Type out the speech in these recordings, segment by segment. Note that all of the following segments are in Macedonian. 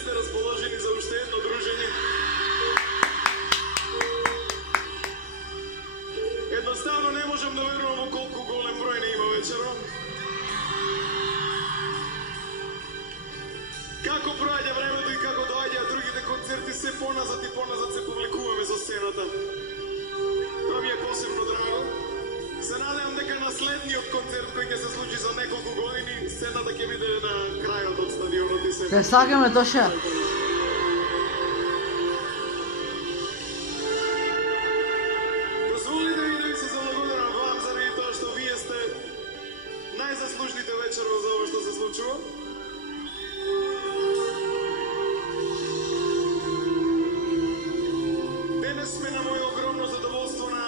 сте расположени за уште едно дружење? Едноставно не можам да верувам во колку голем број не има вечером. Како проаѓа времето и како доаѓаат другите концерти, се поназад и поназад се повлекуваме со сцената. Тоа ми е посебно драго. Се надевам дека наследниот концерт кој ќе се случи за неколку години, сцената ќе биде на крајот од стадионот и се... Те сакаме Тоша. Дозволите ми да ви се заблагодарам вам заради тоа што вие сте најзаслужните вечерва за ова што се случува. Денес сме на моје огромно задоволство на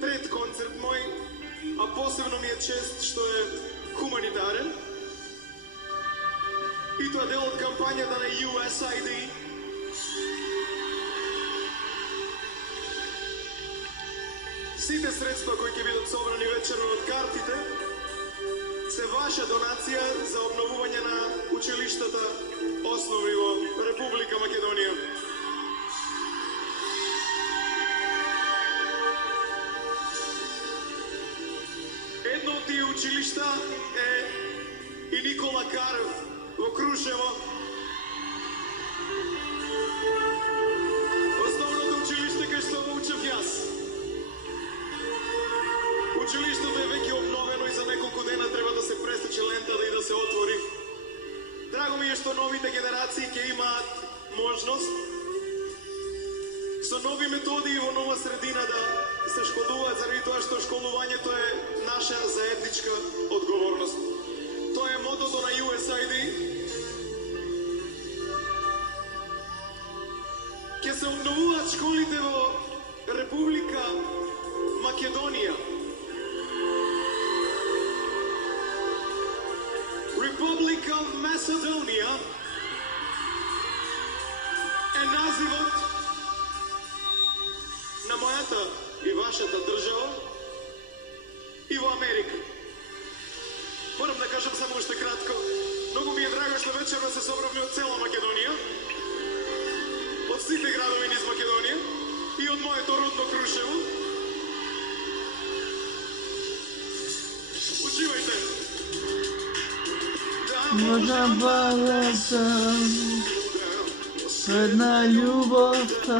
трет концерт мој, а посебно ми е чест што е хуманитарен. И тоа дел од кампањата на USAID. Сите средства кои ќе бидат собрани вечерно од картите се ваша донација за обновување на училиштата основи во Република Македонија. Едно од тие училишта е и Никола Карев во Крушево. Основното училиште кај што го учев јас. Училиштето е веќе обновено и за неколку дена треба да се пресече лентата и да се отвори. Драго ми е што новите генерации ќе имаат можност со нови методи и во нова средина да се школуваат, заради тоа што школувањето е наша заедничка одговорност. Тоа е мотото на USAID. Ќе се обновуваат школите во Република Македонија. Republic of Macedonia е називот на мојата и вашата држава и во Америка. Морам да кажам само уште кратко. Многу ми е драго што вечерва се собравме од цела Македонија, од сите градови низ Македонија и од моето родно Крушево. Уживајте! Можна балета, една љубовта.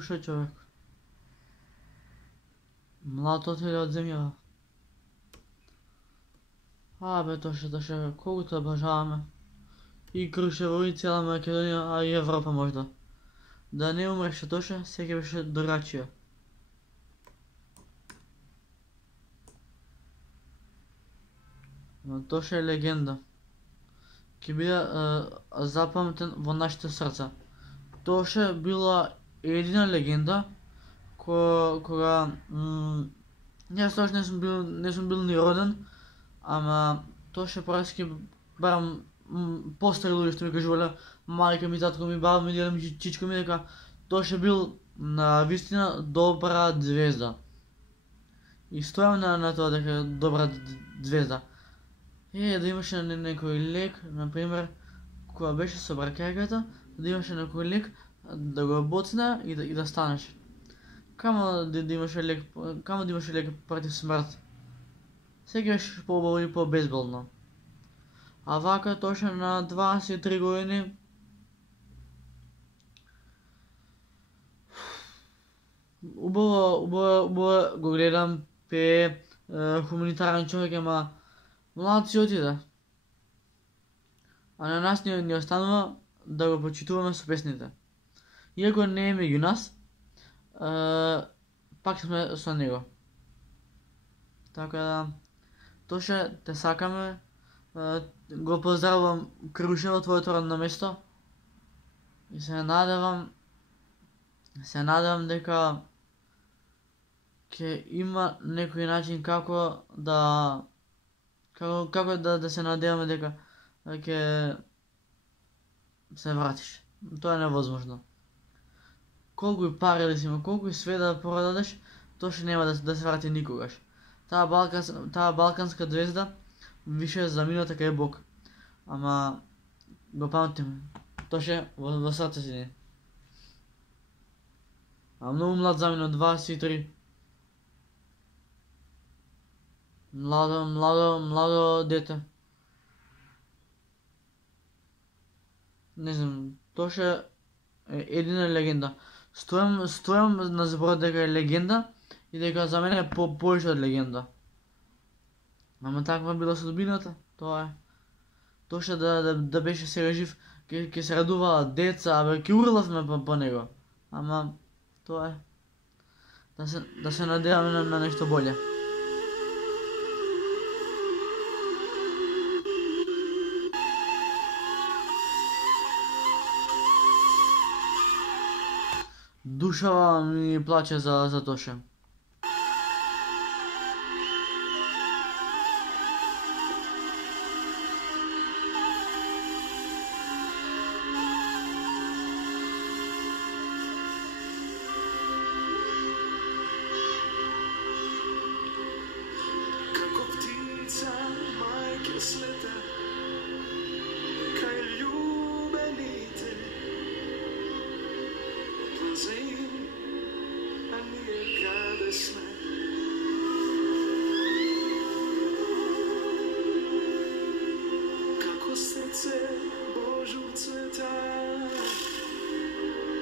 душа човек. Млад отиде од земја. Абе, Тоше, колку те обожаваме. И Крушево, и цела Македонија, а и Европа можда. Да не умреше Тоше, секој беше другачија. Но Тоше е легенда. Ќе биде запамтен во нашите срца. Тоше била едина легенда кога јас точно не сум бил ни роден, ама Тоше праски барам постари луѓе што ми кажувале, мајка ми, татко ми, баба ми, дедо ми, чичко ми, дека Тоше бил на вистина добра звезда. И стојам на тоа дека добра звезда. Да имаше некој лек, например, кога беше со бракајката, да имаше некој лек да го боцне и да станеш. Камо да имаше лек против смрт. Секој беше поубаво и по-безболно. А вака Тоше на 23 години убаво го гледам, пее, хуманитарен човек, ама млад си отиде. А на нас ни останува да го почитуваме со песните. Иако не е меѓу нас, пак сме со него. Така да, Тоше, те сакаме, го поздравувам Крушево, твоето родно место, и се надевам дека ќе има некој начин како да се надеваме дека ќе се вратиш. Тоа е невозможно. Колку и пари да си има, колку и све да продадеш, Тоше нема да се врати никогаш. Таа балканска звезда више замината кај Бог. Ама го памтим. Тоше во срце си не. А многу млад замина, 23. Младо дете. Не знам, Тоше е едина легенда. Стојам на зборот дека е легенда и дека за мене е повеќе од легенда. Ама таква била судбината, тоа е. Тоше да беше сега жив, ќе се радуваа деца, абе ќе урлавме по него. Ама тоа е. Да се надеваме на нешто боле. Душава ми плаче за Тоше. Како птица мајке слета кај љубените, плазе им, а ние каде сме? Како срце Божу цвета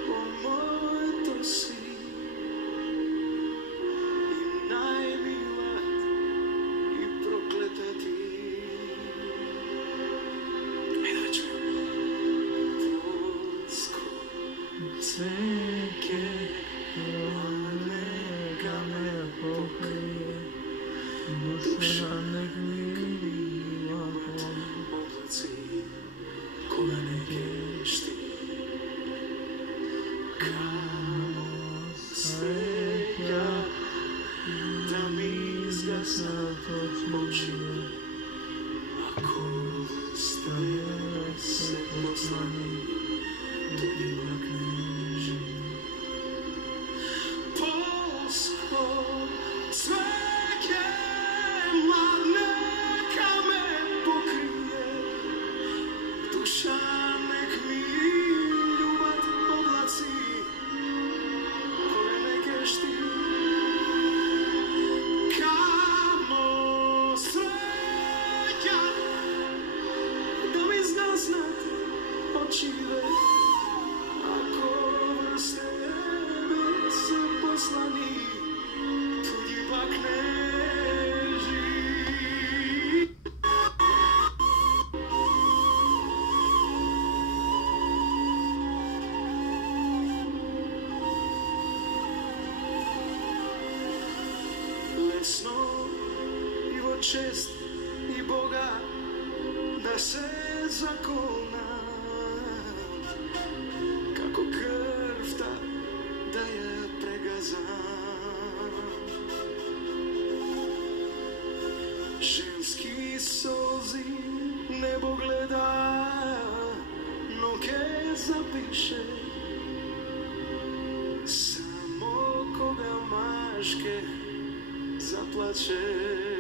во моето си, очи, ако čest i Boga da se zakona, kako krv ta da je pregazan. Ženski solzi nebo gleda, noge zapiše, samo koga maške zaplače.